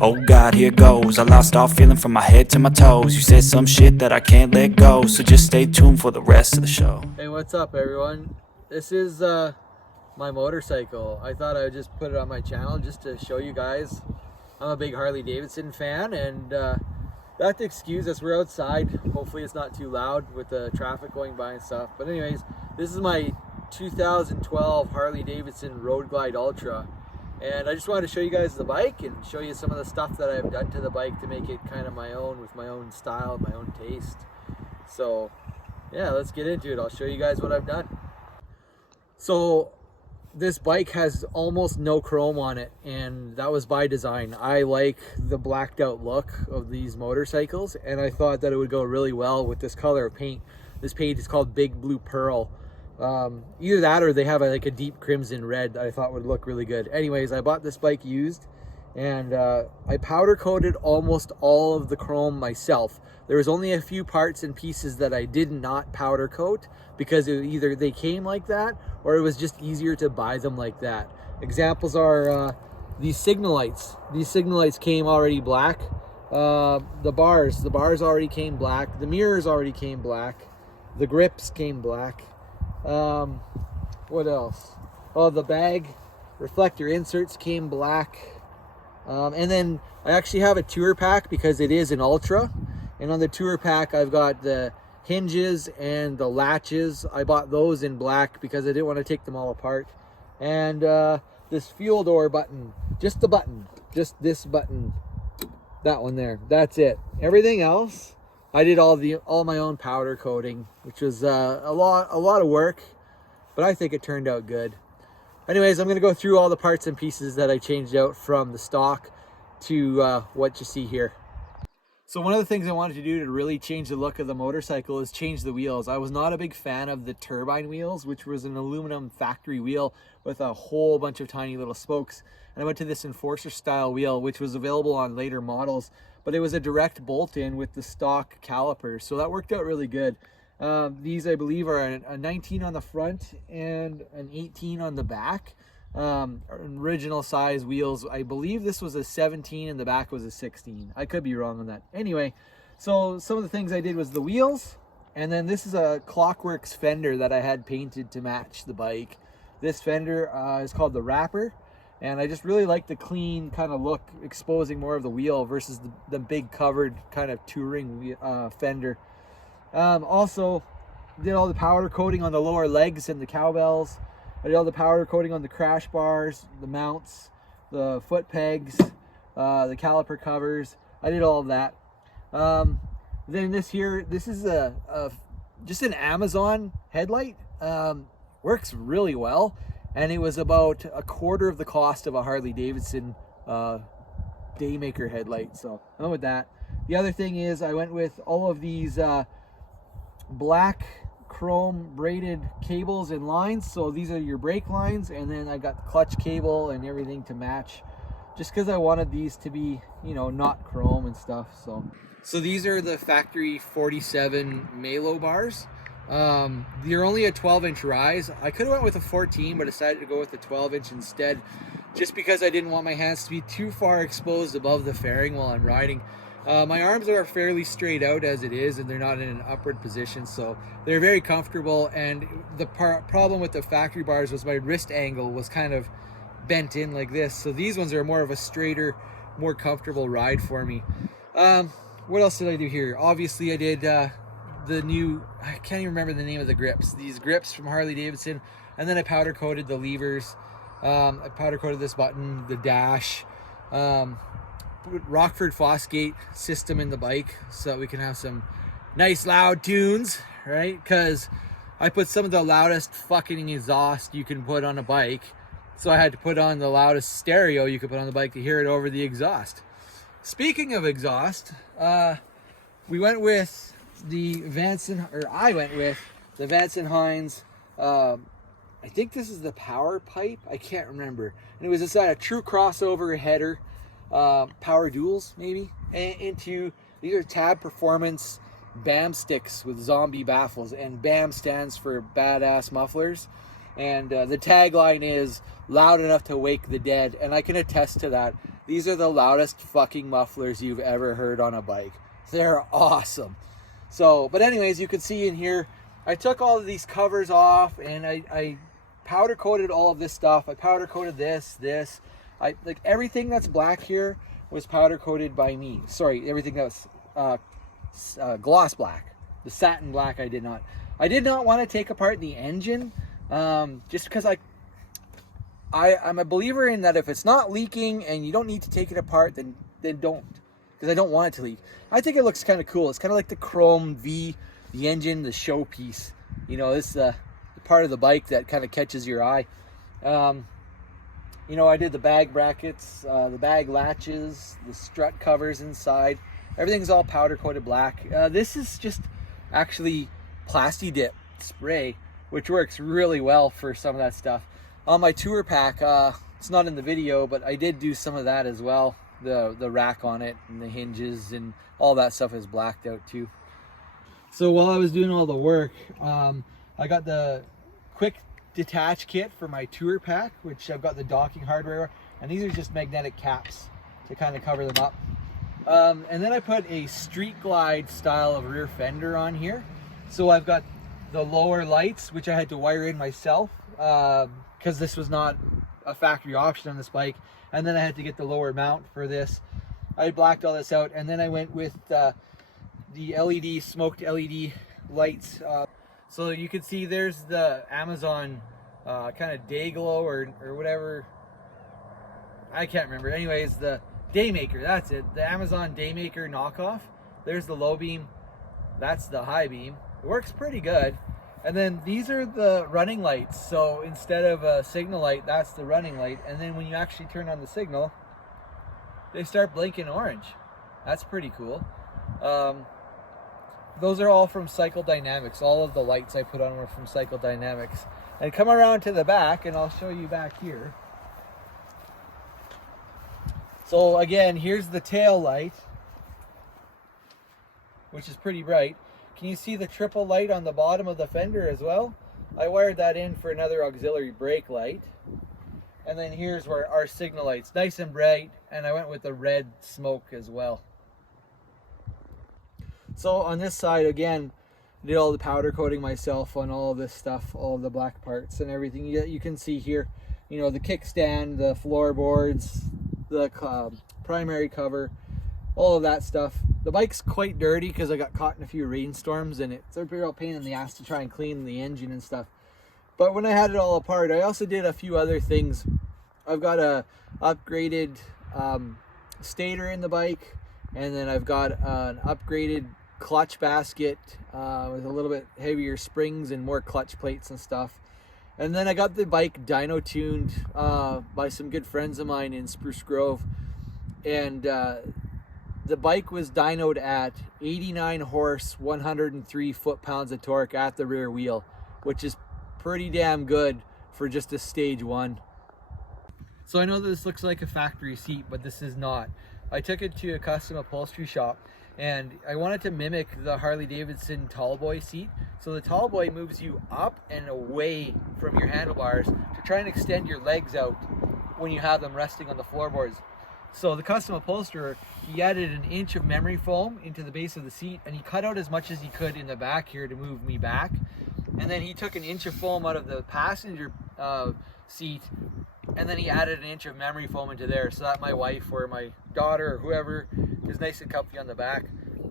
Oh God, here goes. I lost all feeling from my head to my toes. You said some shit that I can't let go, so just stay tuned for the rest of the show. Hey, what's up everyone? This is my motorcycle. I thought I would just put it on my channel just to show you guys. I'm a big Harley Davidson fan, and you have to excuse us, we're outside. Hopefully it's not too loud with the traffic going by and stuff. But anyways, this is my 2012 Harley Davidson Road Glide Ultra. And I just wanted to show you guys the bike and show you some of the stuff that I've done to the bike to make it kind of my own, with my own style, my own taste. So yeah, let's get into it. I'll show you guys what I've done. So this bike has almost no chrome on it, and that was by design. I like the blacked out look of these motorcycles, and I thought that it would go really well with this color of paint. This paint is called Big Blue Pearl. Either that or they have like a deep crimson red that I thought would look really good. Anyways, I bought this bike used, and I powder coated almost all of the chrome myself. There was only a few parts and pieces that I did not powder coat because either they came like that or it was just easier to buy them like that. Examples are these signal lights. These signal lights came already black. The bars already came black. The mirrors already came black. The grips came black. What else? Oh, the bag reflector inserts came black. And then I actually have a tour pack because it is an Ultra. And on the tour pack, I've got the hinges and the latches. I bought those in black because I didn't want to take them all apart. And this fuel door button, just the button, just this button, that one there, that's it. Everything else, I did all my own powder coating, which was a lot of work, but I think it turned out good. Anyways, I'm going to go through all the parts and pieces that I changed out from the stock to what you see here. So one of the things I wanted to do to really change the look of the motorcycle is change the wheels. I was not a big fan of the turbine wheels, which was an aluminum factory wheel with a whole bunch of tiny little spokes. And I went to this Enforcer style wheel, which was available on later models, but it was a direct bolt in with the stock calipers. So that worked out really good. These, I believe, are a 19 on the front and an 18 on the back. Original size wheels. I believe this was a 17 and the back was a 16. I could be wrong on that. Anyway, so some of the things I did was the wheels, and then this is a Clockworks fender that I had painted to match the bike. This fender is called the Wrapper, and I just really like the clean kind of look, exposing more of the wheel versus the big covered kind of touring fender. Also did all the powder coating on the lower legs and the cowbells. I did all the powder coating on the crash bars, the mounts, the foot pegs, the caliper covers. I did all of that. Then this is just an Amazon headlight. Works really well, and it was about a quarter of the cost of a Harley Davidson Daymaker headlight. So I went with that. The other thing is I went with all of these black chrome braided cables and lines. So these are your brake lines, and then I got the clutch cable and everything to match, just because I wanted these to be, you know, not chrome and stuff. So these are the factory 47 Malo bars. They're only a 12-inch rise. I could have went with a 14, but decided to go with the 12-inch instead, just because I didn't want my hands to be too far exposed above the fairing while I'm riding. My arms are fairly straight out as it is, and they're not in an upward position, so they're very comfortable. And the problem with the factory bars was my wrist angle was kind of bent in like this, so these ones are more of a straighter, more comfortable ride for me. What else did I do here? Obviously I did the new, I can't even remember the name of the grips, these grips from Harley Davidson, and then I powder coated the levers. I powder coated this button, the dash, Rockford Fosgate system in the bike so that we can have some nice loud tunes, right? Because I put some of the loudest fucking exhaust you can put on a bike, so I had to put on the loudest stereo you could put on the bike to hear it over the exhaust. Speaking of exhaust, we went with the I went with the Vance & Hines. I think this is the power pipe. I can't remember. And it was just a true crossover header. Power duals maybe, and into these are Tab Performance BAM sticks with zombie baffles, and BAM stands for badass mufflers, and the tagline is loud enough to wake the dead, and I can attest to that. These are the loudest fucking mufflers you've ever heard on a bike. They're awesome. So, but anyways, you can see in here, I took all of these covers off and I powder coated all of this stuff. I powder coated this. Like everything that's black here was powder coated by me. Sorry, everything that was gloss black. The satin black I did not. I did not want to take apart the engine, just because I'm a believer in that if it's not leaking and you don't need to take it apart, then don't, because I don't want it to leak. I think it looks kind of cool. It's kind of like the chrome V, the engine, the showpiece. You know, this the part of the bike that kind of catches your eye. You know, I did the bag brackets, the bag latches, the strut covers inside. Everything's all powder coated black. This is just actually Plasti Dip spray, which works really well for some of that stuff. On my tour pack, it's not in the video, but I did do some of that as well. The rack on it and the hinges and all that stuff is blacked out too. So while I was doing all the work, I got the quick detach kit for my tour pack, which I've got the docking hardware, and these are just magnetic caps to kind of cover them up. And then I put a Street Glide style of rear fender on here. So I've got the lower lights, which I had to wire in myself, because this was not a factory option on this bike. And then I had to get the lower mount for this. I blacked all this out, and then I went with the LED, smoked LED lights. So you can see there's the Amazon kind of day glow or whatever. I can't remember. Anyways, the Daymaker, that's it. The Amazon Daymaker knockoff. There's the low beam. That's the high beam. It works pretty good. And then these are the running lights. So instead of a signal light, that's the running light. And then when you actually turn on the signal, they start blinking orange. That's pretty cool. Those are all from Cycle Dynamics. All of the lights I put on were from Cycle Dynamics. And come around to the back, and I'll show you back here. So again, here's the tail light, which is pretty bright. Can you see the triple light on the bottom of the fender as well? I wired that in for another auxiliary brake light. And then here's where our signal lights, nice and bright, and I went with the red smoke as well. So on this side, again, did all the powder coating myself on all of this stuff, all of the black parts and everything. You can see here, you know, the kickstand, the floorboards, the primary cover, all of that stuff. The bike's quite dirty because I got caught in a few rainstorms, and it's a real pain in the ass to try and clean the engine and stuff. But when I had it all apart, I also did a few other things. I've got a upgraded stator in the bike, and then I've got an upgraded clutch basket with a little bit heavier springs and more clutch plates and stuff. And then I got the bike dyno tuned by some good friends of mine in Spruce Grove, and the bike was dynoed at 89 horse, 103 foot-pounds of torque at the rear wheel, which is pretty damn good for just a stage one. So I know this looks like a factory seat, but this is not. I took it to a custom upholstery shop, and I wanted to mimic the Harley Davidson Tallboy seat. So the Tallboy moves you up and away from your handlebars to try and extend your legs out when you have them resting on the floorboards. So the custom upholsterer, he added an inch of memory foam into the base of the seat, and he cut out as much as he could in the back here to move me back. And then he took an inch of foam out of the passenger seat, and then he added an inch of memory foam into there so that my wife or my daughter or whoever is nice and comfy on the back.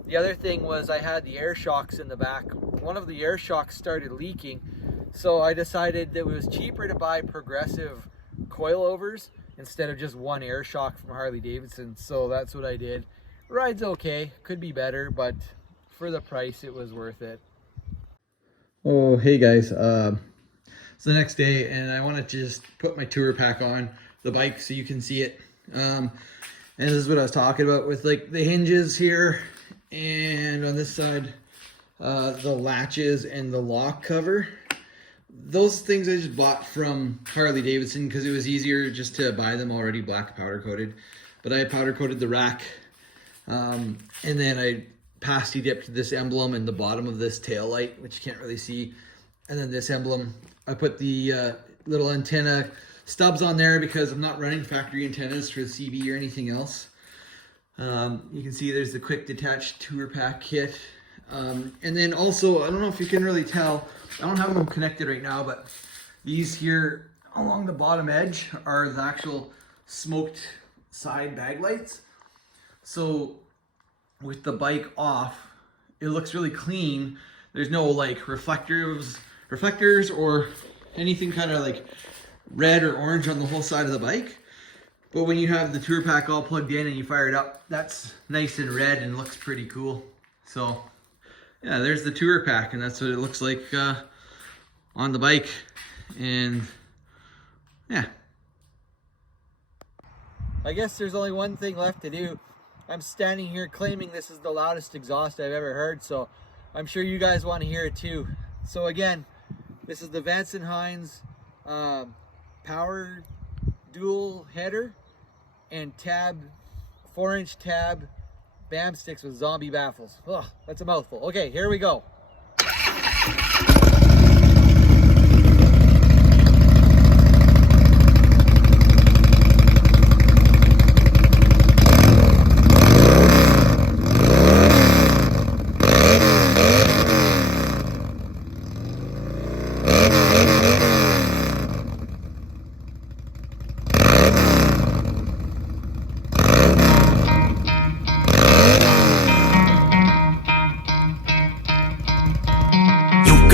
The other thing was I had the air shocks in the back. One of the air shocks started leaking, so I decided that it was cheaper to buy progressive coilovers instead of just one air shock from Harley Davidson. So that's what I did. Ride's okay, could be better, but for the price it was worth it. Oh, hey guys, it's the next day, and I want to just put my tour pack on the bike so you can see it. And this is what I was talking about with like the hinges here, and on this side the latches and the lock cover. Those things I just bought from Harley Davidson because it was easier just to buy them already black powder coated. But I powder coated the rack, and then I Plasti dipped this emblem in the bottom of this tail light, which you can't really see, and then this emblem. I put the little antenna stubs on there because I'm not running factory antennas for the CB or anything else. You can see there's the quick detach tour pack kit. And then also, I don't know if you can really tell, I don't have them connected right now, but these here along the bottom edge are the actual smoked side bag lights. So with the bike off, it looks really clean. There's no like reflectors or anything kind of like red or orange on the whole side of the bike. But when you have the tour pack all plugged in and you fire it up, that's nice and red and looks pretty cool. So yeah, there's the tour pack, and that's what it looks like on the bike. And yeah, I guess there's only one thing left to do. I'm standing here claiming this is the loudest exhaust I've ever heard, so I'm sure you guys want to hear it too. So again, this is the Vance & Hines power dual header and tab, 4-inch tab BAM sticks with zombie baffles. Ugh, that's a mouthful. Okay, here we go.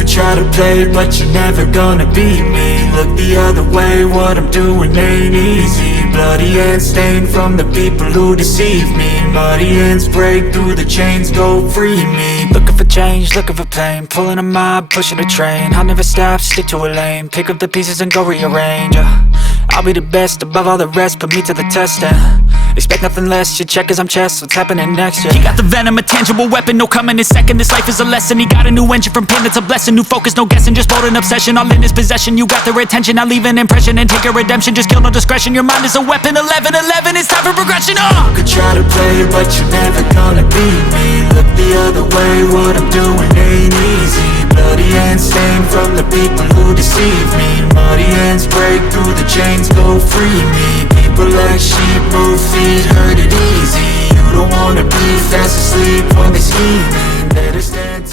Try to play, but you're never gonna beat me. Look the other way, what I'm doing ain't easy. Bloody hands stained from the people who deceive me. Muddy hands break through the chains, go free me. Looking for change, looking for pain, pulling a mob, pushing a train. I'll never stop, stick to a lane, pick up the pieces and go rearrange. I'll be the best above all the rest, put me to the test and expect nothing less, you check as I'm chess, what's happening next, yeah. He got the venom, a tangible weapon, no coming in second. This life is a lesson, he got a new engine from pain, that's a blessing. New focus, no guessing, just bold and obsession, all in his possession. You got their attention, I'll leave an impression and take a redemption. Just kill, no discretion, your mind is a weapon. 11-11, it's time for progression, You could try to play, but you're never gonna beat me. Look the other way, what I'm doing ain't easy. Bloody hands stained from the people who deceive me. Muddy hands break through the chains, go free me. People like sheep move feet, hurt it easy. You don't wanna be fast asleep on this heat. Better stand